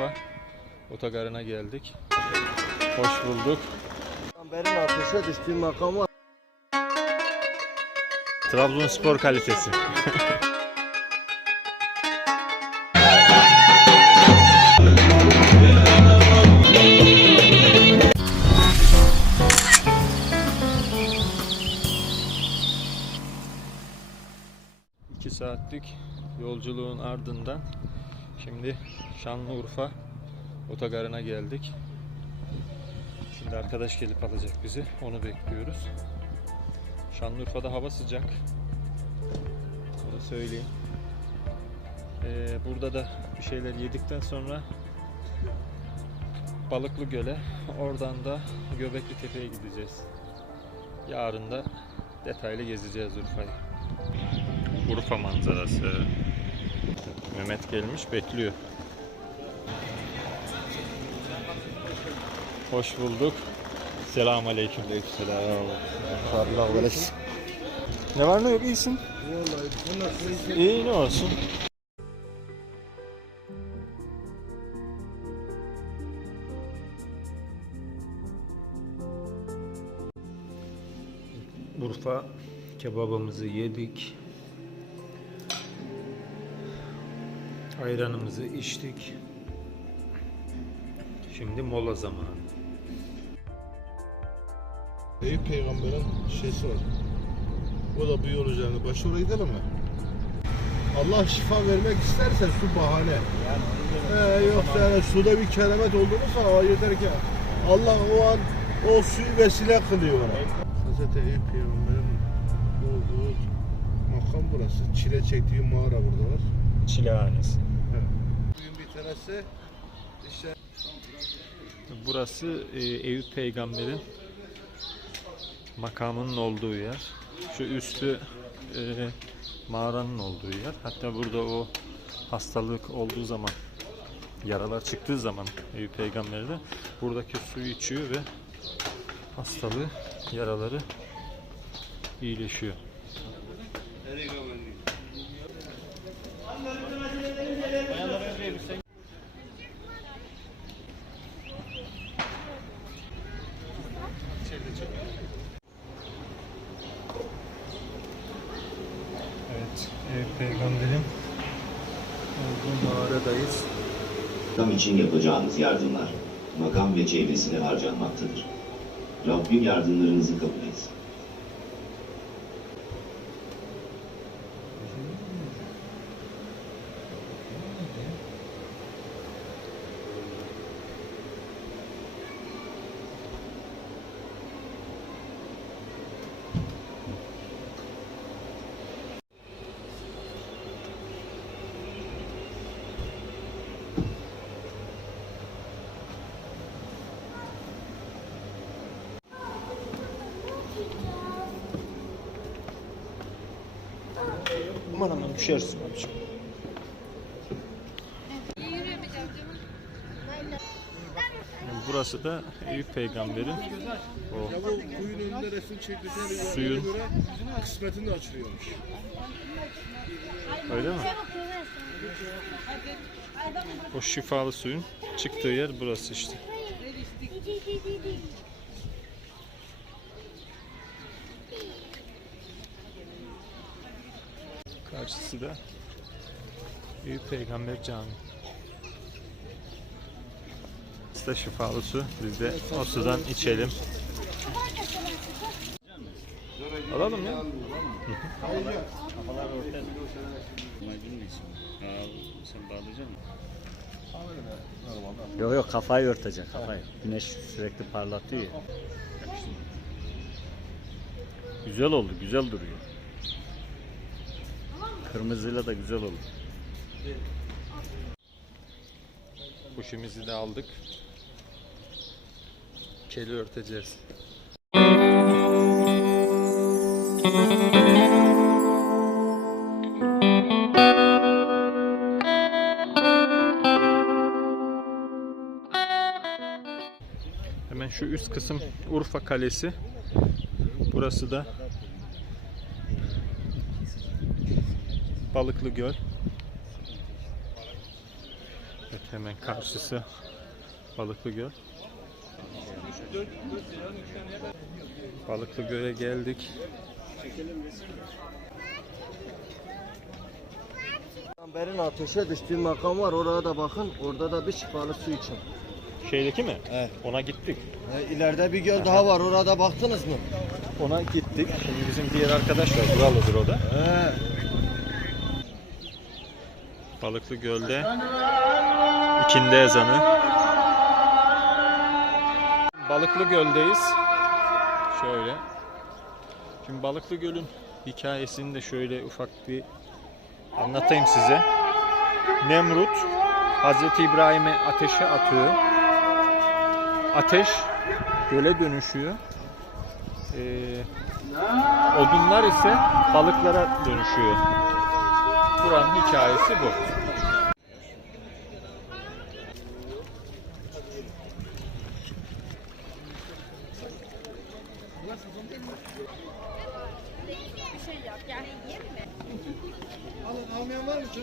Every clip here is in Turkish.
Şanlıurfa otogarına geldik. Hoş bulduk. Peygamberin ateşe düştüğü makamı Trabzonspor kalitesi. İki saatlik yolculuğun ardından şimdi Şanlıurfa otogarına geldik. Şimdi arkadaş gelip alacak bizi. Onu bekliyoruz. Şanlıurfa'da hava sıcak. Onu söyleyeyim. Ee, burada da bir şeyler yedikten sonra Balıklı Göl'e, oradan da Göbekli Tepe'ye gideceğiz. Yarın da detaylı gezeceğiz Urfa'yı. Urfa manzarası. Mehmet gelmiş, bekliyor. Hoş bulduk. Selamun Aleyküm. Selam. Allah veresin. Ne var ne yok iyisin? İyi ne olsun. Urfa kebabımızı yedik. Ayranımızı içtik. Şimdi mola zamanı. Eyüp peygamberin şeysi var. O da bu yol üzerinde. Başı oraya gidelim mi? Allah şifa vermek isterse su bahane. Ee, yoksa yani suda bir keramet olduğunu sana yeter ki Allah o an o suyu vesile kılıyor ona. Hazreti Eyüp peygamberin olduğu makam burası. Çile çektiği mağara burada var. Çilehanesi. Bugün bir tanesi işte Burası e, Eyüp Peygamber'in makamının olduğu yer. Şu üstü e, mağaranın olduğu yer. Hatta burada o hastalık olduğu zaman, yaralar çıktığı zaman Eyüp Peygamber de buradaki suyu içiyor ve hastalığı, yaraları iyileşiyor. Evet, Eyüp Peygamber'in olduğu mağaradayız. Makam için yapacağınız yardımlar, makam ve çevresine harcanmaktadır. Rabbim yardımlarınızı kabul etsin. Düşersin abiciğim. Burası da Eyüp Peygamber'in o kuyun önünde resim çektikleri Suyun- göre kısmetinde açılıyormuş. öyle mi? O şifalı suyun çıktığı yer burası işte. Karşısı da Eyüp Peygamber Camii. Burası da şifalı su. Biz de o sudan içelim. Alalım ya. Yok yok kafayı örtecek kafayı. Güneş sürekli parlatıyor. ya. Güzel oldu, güzel duruyor. Kırmızıyla da güzel oldu. Kuşumuzu da aldık. Keli örteceğiz. Hemen şu üst kısım Urfa Kalesi. Burası da Balıklı Göl. Evet, Hemen karşısı Balıklı Göl. Balıklı Göl'e geldik. Peygamberin ateşe düştüğü makam var. Oraya da bakın. Orada da bir şifalı su için. Şeydeki mi? Evet. Ona gittik. E, ileride bir göl daha var. Orada baktınız mı? Ona gittik. Şimdi bizim diğer arkadaş var. Buralıdır o da. He. Balıklı Göl'de ikindi ezanı. Balıklı Göl'deyiz. Şöyle. Şimdi Balıklı Göl'ün hikayesini de şöyle ufak bir anlatayım size. Nemrut Hazreti İbrahim'i ateşe atıyor. Ateş göle dönüşüyor. Ee, odunlar ise balıklara dönüşüyor. Buranın hikayesi bu. şey?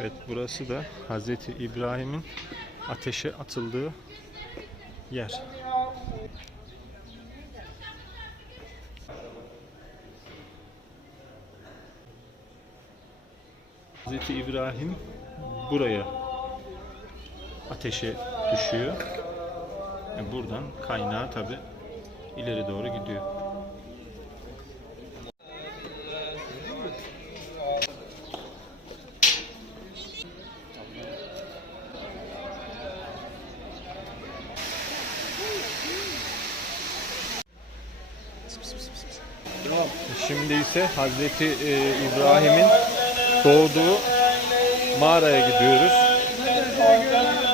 Evet burası da Hazreti İbrahim'in ateşe atıldığı yer. Hazreti İbrahim buraya ateşe düşüyor. E buradan kaynağı tabi ileri doğru gidiyor. Şimdi ise Hazreti e, İbrahim'in doğduğu mağaraya gidiyoruz.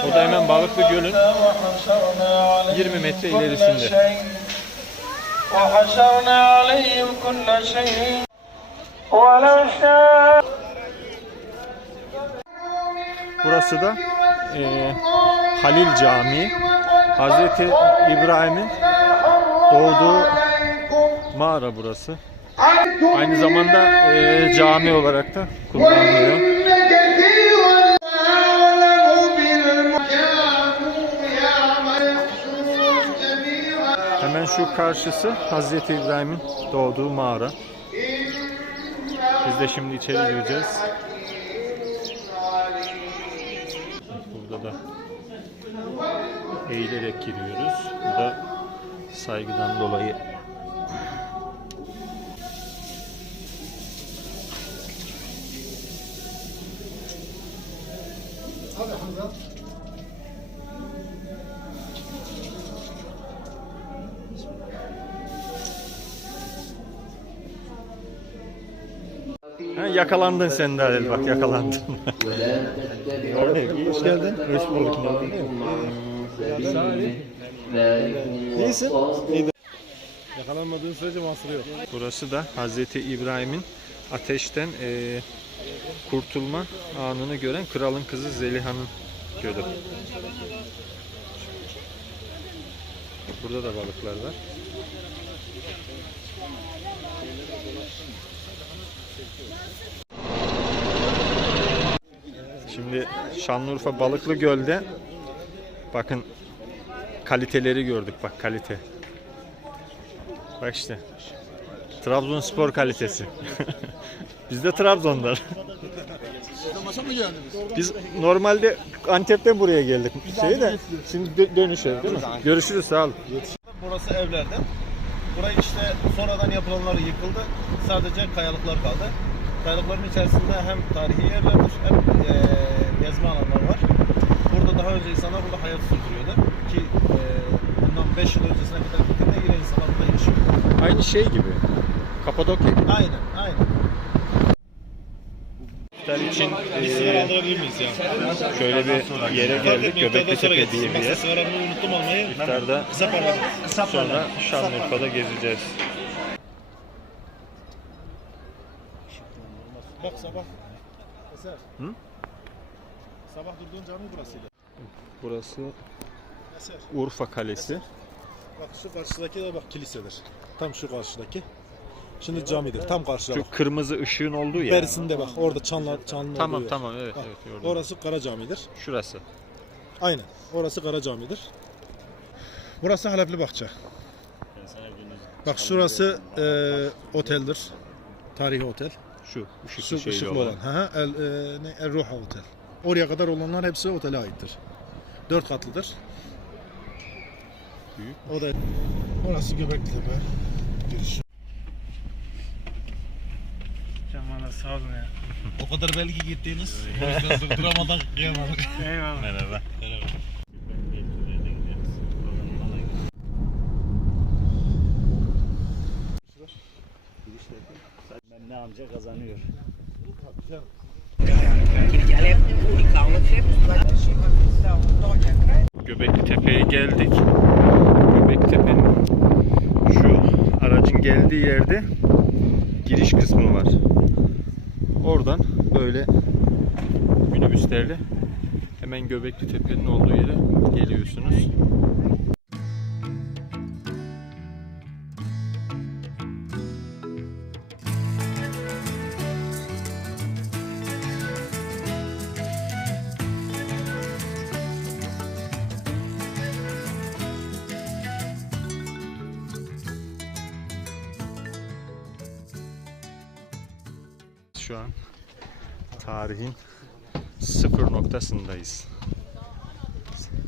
O da hemen Balıklı Göl'ün 20 metre ilerisinde. وحشرنا عليهم كل شيء ولو شاء Burası da e, Halil Camii. Hazreti İbrahim'in doğduğu mağara burası. Aynı zamanda e, cami olarak da kullanılıyor. Hemen şu karşısı Hazreti İbrahim'in doğduğu mağara. Biz de şimdi içeri gireceğiz. Burada da eğilerek giriyoruz. Bu da saygıdan dolayı. Ha, yakalandın sen de Halil bak yakalandın. Hoş geldin. Hoş bulduk. İyisin. Yakalanmadığın sürece mahsuru yok. Burası da Hazreti İbrahim'in ateşten eee, kurtulma anını gören kralın kızı Zeliha'nın gölü. Burada da balıklar var. Şimdi Şanlıurfa Balıklı Göl'de bakın kaliteleri gördük bak kalite. Bak işte. Trabzonspor kalitesi. Biz de Trabzon'dan. Biz normalde Antep'ten buraya geldik. Şey de şimdi dö- dönüşe değil mi? Görüşürüz sağ ol. Burası evlerden. Burayı işte sonradan yapılanları yıkıldı. Sadece kayalıklar kaldı. Kayalıkların içerisinde hem tarihi yerlerdir hem eee gezme alanları var. Burada daha önce insanlar burada hayat sürdürüyordu. Ki eee, bundan 5 yıl öncesine kadar gittiğinde yine insanlar burada yaşıyor. Aynı şey gibi. Kapadokya. Aynen, aynen. İftar için sigara alabilir miyiz ya? şöyle bir yere geldik. Göbekli Tepe diye bir yer. Unuttum almayı. İftarda Kısa parlament. sonra Şanlıurfa'da gezeceğiz. Bak sabah. Eser. Hı? Sabah durduğun cami burasıydı. Burası Eser. Urfa Kalesi. Bak şu karşıdaki de bak kilisedir. Tam şu karşıdaki. Şimdi camidir. Tam karşıda Şu bak. kırmızı ışığın olduğu yer. Berisinde bak. Orada çanlar çanlı Tamam olduğu yer. tamam evet Bak, evet gördüm. Orası Kara Cami'dir. Şurası. Aynen. Orası Kara Cami'dir. Burası Halepli Bahçe. Bak şurası e, oteldir. Tarihi otel. Şu ışıklı Şu şeyli ışıklı olan. Hı hı, El, e, ne, El Ruha Otel. Oraya kadar olanlar hepsi otele aittir. Dört katlıdır. Büyük. O da Orası Göbekli Tepe. Giriş. Camana sağ olun ya. O kadar belki gittiğiniz. O yüzden durduramadan kıyamadık. Eyvallah. Merhaba. Ben ne amca kazanıyor. Göbekli Tepe'ye geldik. Göbekli Tepe'nin şu aracın geldiği yerde giriş kısmı var. Böyle minibüslerle hemen Göbekli Tepe'nin olduğu yere geliyorsunuz. Şu an tarihin sıfır noktasındayız.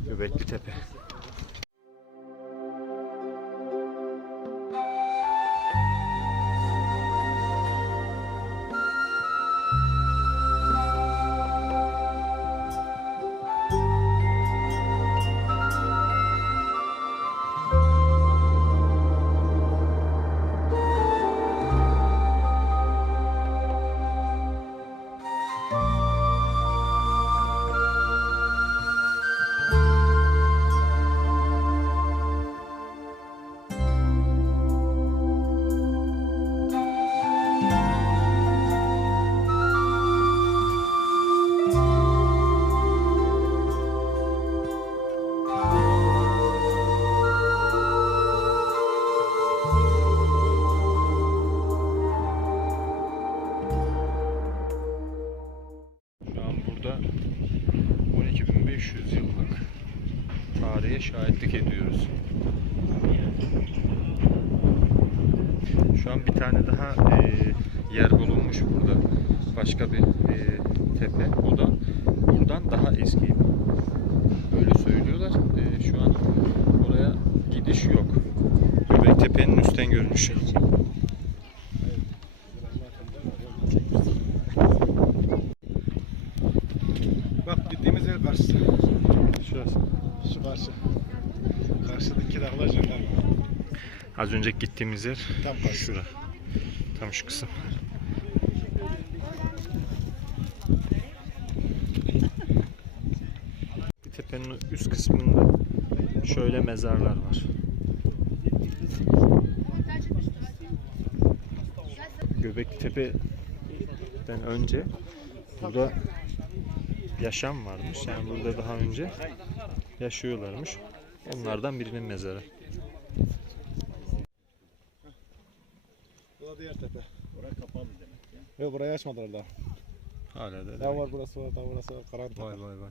Göbekli Tepe. Tepe. O da buradan daha eski. Öyle söylüyorlar. E, şu an oraya gidiş yok. Göbektepe'nin üstten görünüşü. Bak gittiğimiz yer karşısı. Şurası. Şu karşı. Karşıdaki dağlar jandarma. Az önce gittiğimiz yer Tam karşı. şura. Tam şu kısım. Bir tepenin üst kısmında şöyle mezarlar var. Göbekli Tepe'den önce burada yaşam varmış. Yani burada daha önce yaşıyorlarmış. Onlardan birinin mezarı. Bu da diğer tepe. Orası kapalı demek ya. Yok burayı açmadılar daha. Hala da. Daha var burası var, daha burası var. Karantepe. Vay vay vay.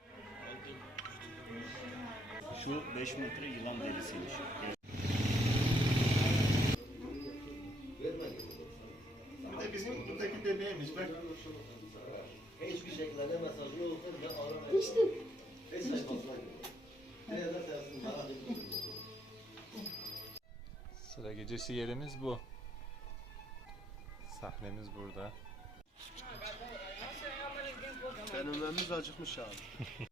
Şu 5 metre yılan derisiymiş. Bizim buradaki bebeğimiz bak. Hiçbir şekilde ne mesajı olsa bile aramayın. İşte. Hiç sayfasına Ne yazarsa yazsın. merak etmeyin. Sıra gecesi yerimiz bu. Sahnemiz burada. Fenomenimiz acıkmış abi.